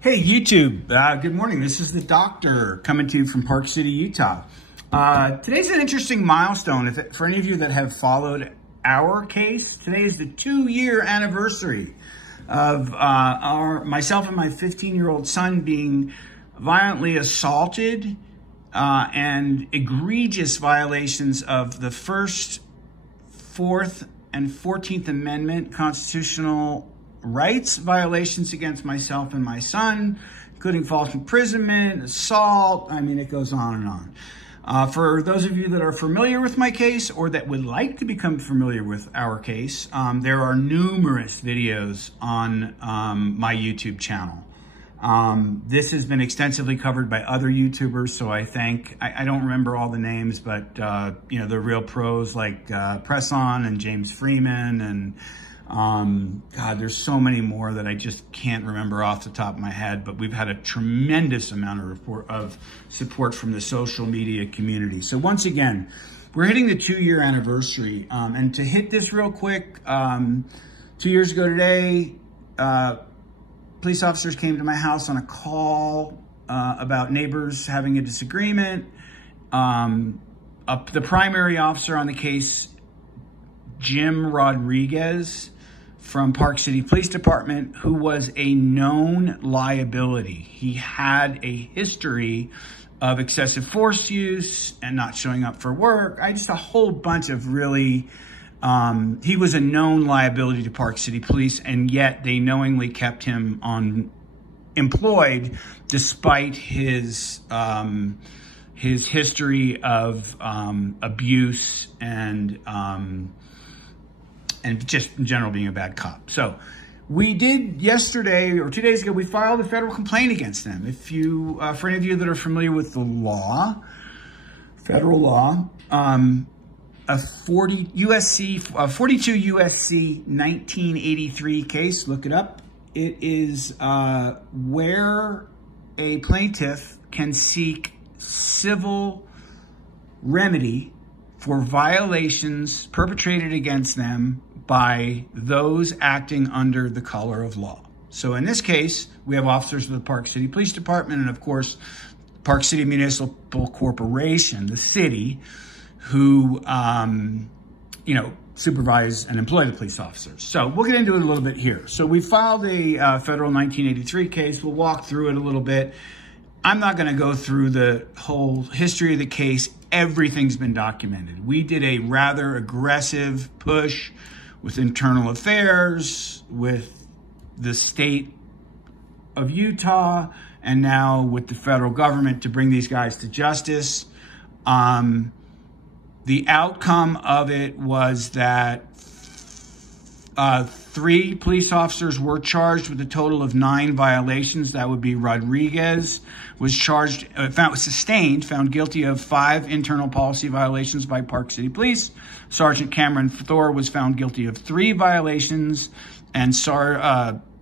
Hey YouTube, good morning. This is the Docktor coming to you from Park City, Utah. Today's an interesting milestone. For any of you that have followed our case, today is the 2-year anniversary of myself and my 15-year-old son being violently assaulted and egregious violations of the First, Fourth, and 14th Amendment constitutional rights violations against myself and my son, including false imprisonment, assault. I mean, it goes on and on. For those of you that are familiar with my case or that would like to become familiar with our case, there are numerous videos on my YouTube channel. This has been extensively covered by other YouTubers, so I don't remember all the names, but you know, the real pros like Press On and James Freeman and God, there's so many more that I just can't remember off the top of my head, but we've had a tremendous amount of support from the social media community. So once again, we're hitting the 2-year anniversary. And to hit this real quick, 2 years ago today, police officers came to my house on a call about neighbors having a disagreement. The primary officer on the case, Jim Rodriguez from Park City Police Department, who was a known liability. He had a history of excessive force use and not showing up for work. Just a whole bunch of really, he was a known liability to Park City Police, and yet they knowingly kept him employed despite his history of abuse and just in general being a bad cop. So we did yesterday or 2 days ago, we filed a federal complaint against them. If you, for any of you that are familiar with the law, federal law, 42 USC 1983 case, look it up. It is where a plaintiff can seek civil remedy for violations perpetrated against them by those acting under the color of law. So in this case, we have officers of the Park City Police Department and of course, Park City Municipal Corporation, the city, who, you know, supervise and employ the police officers. So we'll get into it a little bit here. So we filed a federal 1983 case. We'll walk through it a little bit. I'm not going to go through the whole history of the case. Everything's been documented. We did a rather aggressive push with internal affairs, with the state of Utah, and now with the federal government to bring these guys to justice. The outcome of it was that 3 police officers were charged with a total of 9 violations. That would be Rodriguez was charged, found guilty of 5 internal policy violations by Park City Police. Sergeant Cameron Thor was found guilty of 3 violations, and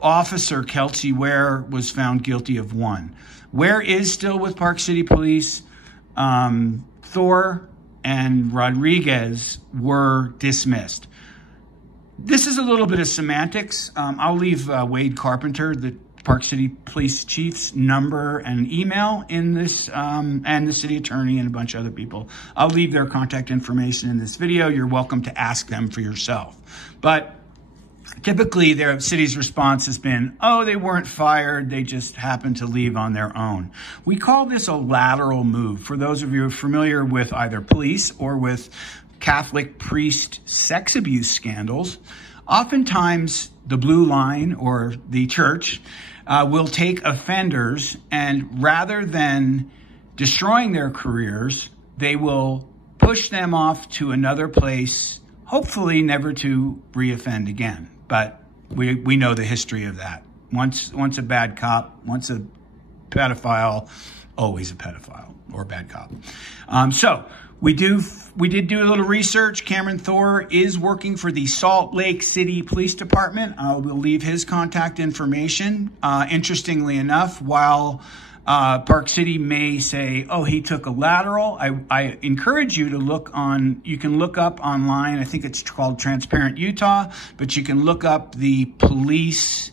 Officer Kelsey Ware was found guilty of 1. Ware is still with Park City Police. Thor and Rodriguez were dismissed. This is a little bit of semantics. I'll leave Wade.carpenter, the Park City Police Chief's number and email in this, and the city attorney and a bunch of other people. I'll leave their contact information in this video. You're welcome to ask them for yourself. But typically their city's response has been, oh, they weren't fired. They just happened to leave on their own. We call this a lateral move. For those of you who are familiar with either police or with Catholic priest sex abuse scandals, oftentimes the Blue Line or the church will take offenders, and rather than destroying their careers, they will push them off to another place, hopefully never to reoffend again. But we know the history of that. Once a bad cop, once a pedophile, always a pedophile or a bad cop. So we did do a little research. Cameron Thor is working for the Salt Lake City Police Department. We'll leave his contact information. Interestingly enough, while Park City may say, oh, he took a lateral, I encourage you to look on, you can look up online, I think it's called Transparent Utah, but you can look up the police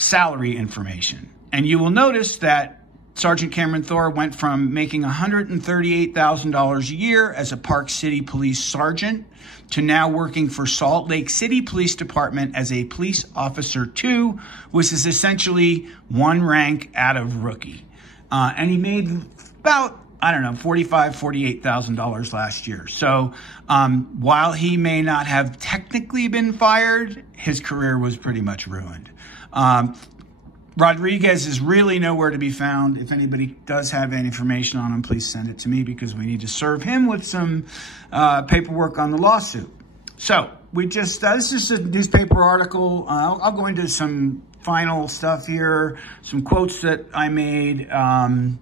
salary information. And you will notice that Sergeant Cameron Thor went from making $138,000 a year as a Park City Police Sergeant to now working for Salt Lake City Police Department as a Police Officer 2, which is essentially one rank out of rookie. And he made about, I don't know, $45,000, $48,000 last year. So while he may not have technically been fired, his career was pretty much ruined. Rodriguez is really nowhere to be found. If anybody does have any information on him, please send it to me because we need to serve him with some paperwork on the lawsuit. So we just, this is a newspaper article. I'll go into some final stuff here, some quotes that I made. I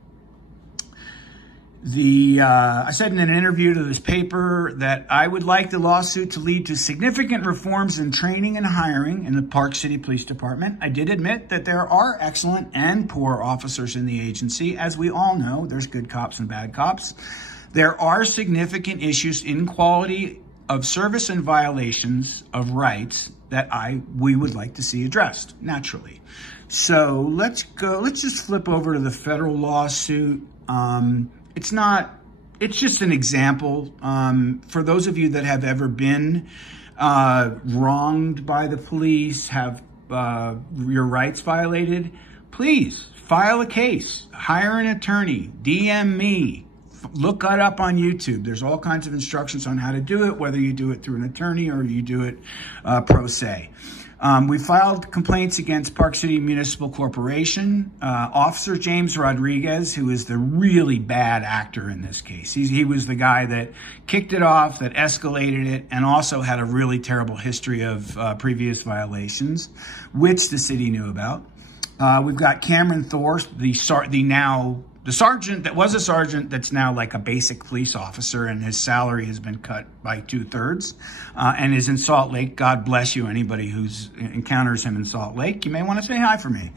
said in an interview to this paper that I would like the lawsuit to lead to significant reforms in training and hiring in the Park City Police Department. I did admit that there are excellent and poor officers in the agency. As we all know, there's good cops and bad cops. There are significant issues in quality of service and violations of rights that we would like to see addressed, naturally. So let's just flip over to the federal lawsuit. It's just an example. For those of you that have ever been wronged by the police, have your rights violated, please file a case, hire an attorney, DM me, look it up on YouTube. There's all kinds of instructions on how to do it, whether you do it through an attorney or you do it pro se. We filed complaints against Park City Municipal Corporation. Officer James Rodriguez, who is the really bad actor in this case. He was the guy that kicked it off, that escalated it, and also had a really terrible history of previous violations, which the city knew about. We've got Cameron Thor, the sergeant that was a sergeant that's now like a basic police officer, and his salary has been cut by 2/3 and is in Salt Lake. God bless you, anybody who's encounters him in Salt Lake. You may want to say hi for me.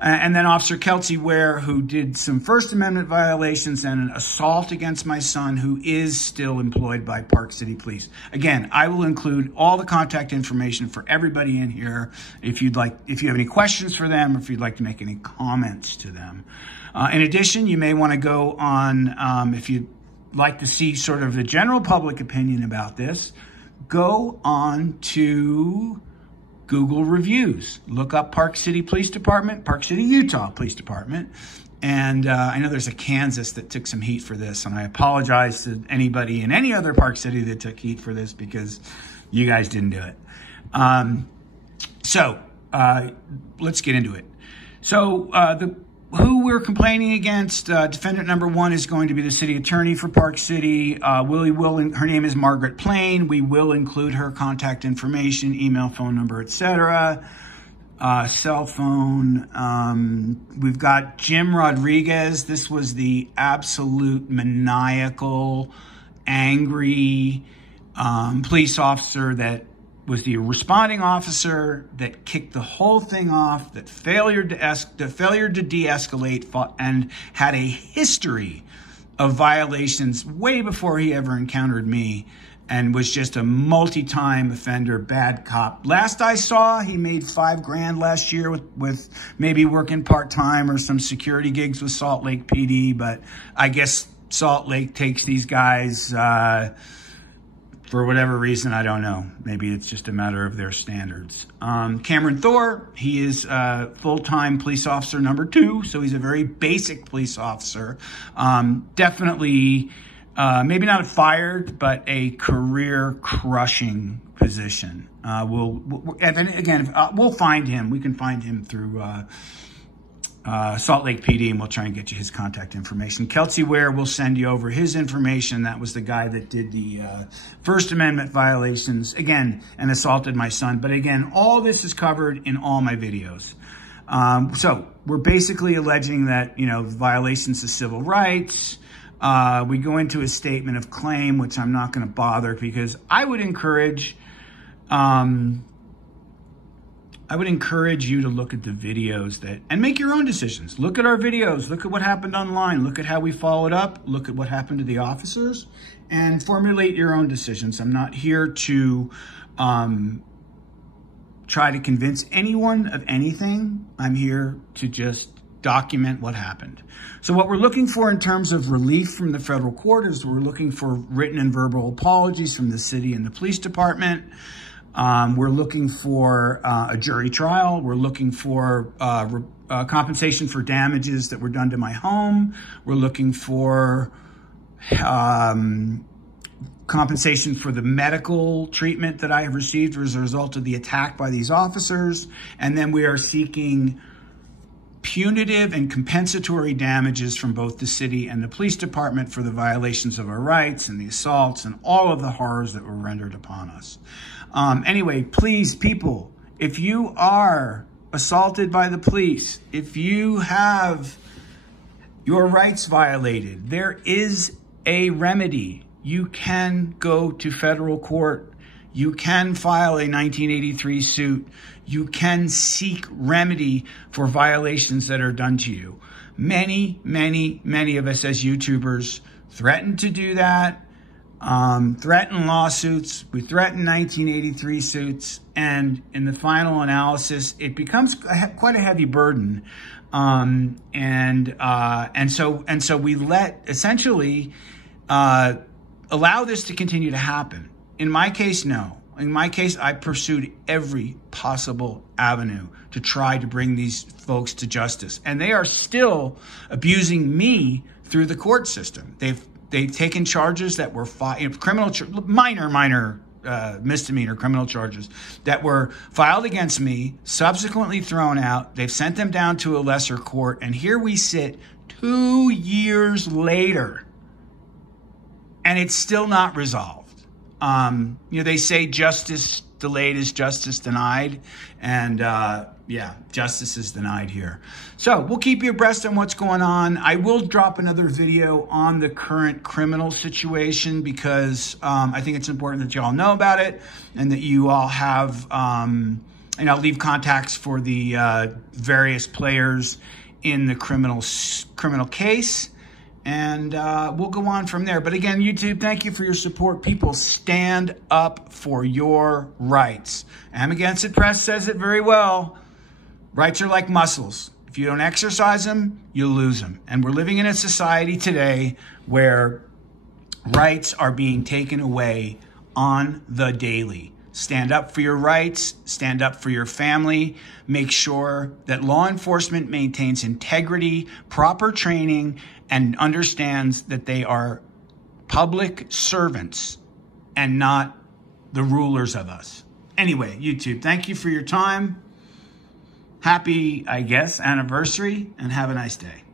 And then Officer Kelsey Ware, who did some First Amendment violations and an assault against my son, who is still employed by Park City Police. Again, I will include all the contact information for everybody in here if you have any questions for them, or if you'd like to make any comments to them. In addition, you may want to go on, if you'd like to see sort of the general public opinion about this, go on to Google reviews. Look up Park City Police Department, Park City, Utah Police Department. And I know there's a Kansas that took some heat for this, and I apologize to anybody in any other Park City that took heat for this because you guys didn't do it. Let's get into it. So who we're complaining against, defendant number 1 is going to be the city attorney for Park City. Her name is Margaret.plane. We will include her contact information, email, phone number, etc. Cell phone. We've got Jim Rodriguez. This was the absolute maniacal, angry police officer that was the responding officer that kicked the whole thing off, that failure to de-escalate, and had a history of violations way before he ever encountered me, and was just a multi-time offender, bad cop. Last I saw, he made $5 grand last year with maybe working part-time or some security gigs with Salt Lake PD, but I guess Salt Lake takes these guys for whatever reason, I don't know. Maybe it's just a matter of their standards. Cameron Thor, he is full-time police officer number 2, so he's a very basic police officer. Definitely, maybe not fired, but a career-crushing position. We'll find him. We can find him through Salt Lake PD, and we'll try and get you his contact information. Kelsey Ware will send you over his information. That was the guy that did the First Amendment violations, again, and assaulted my son. But again, all this is covered in all my videos. So we're basically alleging that, violations of civil rights. We go into a statement of claim, which I'm not going to bother, because I would encourage you to look at the videos and make your own decisions. Look at our videos. Look at what happened online. Look at how we followed up. Look at what happened to the officers, and formulate your own decisions. I'm not here to try to convince anyone of anything. I'm here to just document what happened. So what we're looking for in terms of relief from the federal court is we're looking for written and verbal apologies from the city and the police department. We're looking for a jury trial. We're looking for compensation for damages that were done to my home. We're looking for compensation for the medical treatment that I have received as a result of the attack by these officers. And then we are seeking punitive and compensatory damages from both the city and the police department for the violations of our rights and the assaults and all of the horrors that were rendered upon us. Anyway, please, people, if you are assaulted by the police, if you have your rights violated, there is a remedy. You can go to federal court. You can file a 1983 suit. You can seek remedy for violations that are done to you. Many of us as YouTubers threaten to do that, threaten lawsuits. We threaten 1983 suits. And in the final analysis, it becomes quite a heavy burden. And so we let essentially allow this to continue to happen. In my case, no. In my case, I pursued every possible avenue to try to bring these folks to justice. And they are still abusing me through the court system. They've taken charges that were minor misdemeanor criminal charges that were filed against me, subsequently thrown out. They've sent them down to a lesser court. And here we sit 2 years later, and it's still not resolved. They say justice delayed is justice denied. And yeah, justice is denied here. So we'll keep you abreast on what's going on. I will drop another video on the current criminal situation because I think it's important that you all know about it and that you all have, and I'll leave contacts for the various players in the criminal case. And we'll go on from there. But again, YouTube, thank you for your support. People, stand up for your rights. Am Against It Press says it very well. Rights are like muscles. If you don't exercise them, you lose them. And we're living in a society today where rights are being taken away on the daily. Stand up for your rights. Stand up for your family. Make sure that law enforcement maintains integrity, proper training, and understands that they are public servants and not the rulers of us. Anyway, YouTube, thank you for your time. Happy, I guess, anniversary, and have a nice day.